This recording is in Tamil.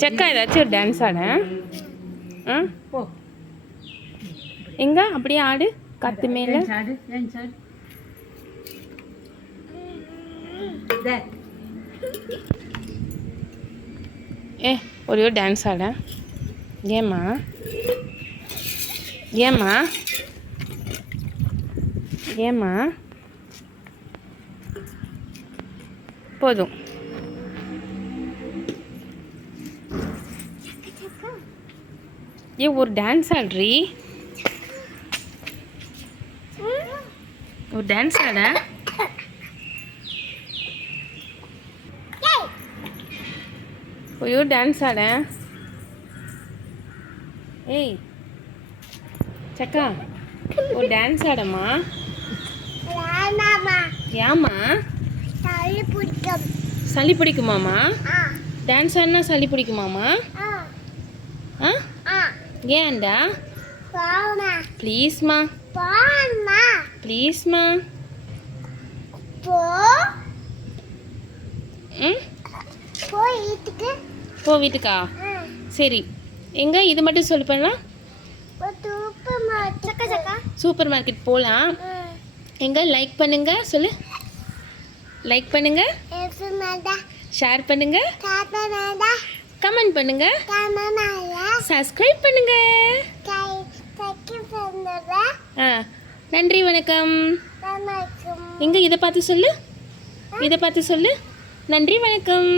சக்கா ஏதாச்சும் ஒரு டான்ஸ் ஆட எங்க அப்படியே ஆடு கத்து மேல ஒரே ஒரு டான்ஸ் ஆட ஏம்மா ஏம்மா ஏம்மா போதும் ஒரு டான்ஸ் ஆடுறீ ஒரு டான்ஸ் ஆட ஒரு டான்ஸ் ஆட ஏய் சக்கா ஒரு டான்ஸ் ஆடமா ஏம்மா சளி பிடிக்குமாமா டான்ஸ் ஆடினா சளி பிடிக்குமாமா ஏன்டா ப்ளீஸ்மா ப்ளீஸ்மா போ வீட்டுக்கா சரி எங்க இது மட்டும் சொல்லு பண்ணலாம் சூப்பர் மார்க்கெட் போகலாம் எங்க லைக் பண்ணுங்க சொல்லு லைக் பண்ணுங்க ஷேர் பண்ணுங்க கமெண்ட் பண்ணுங்க சப்ஸ்கிரைப் பண்ணுங்க நன்றி வணக்கம் எங்க இதை பார்த்து சொல்லு இதை பார்த்து சொல்லு நன்றி வணக்கம்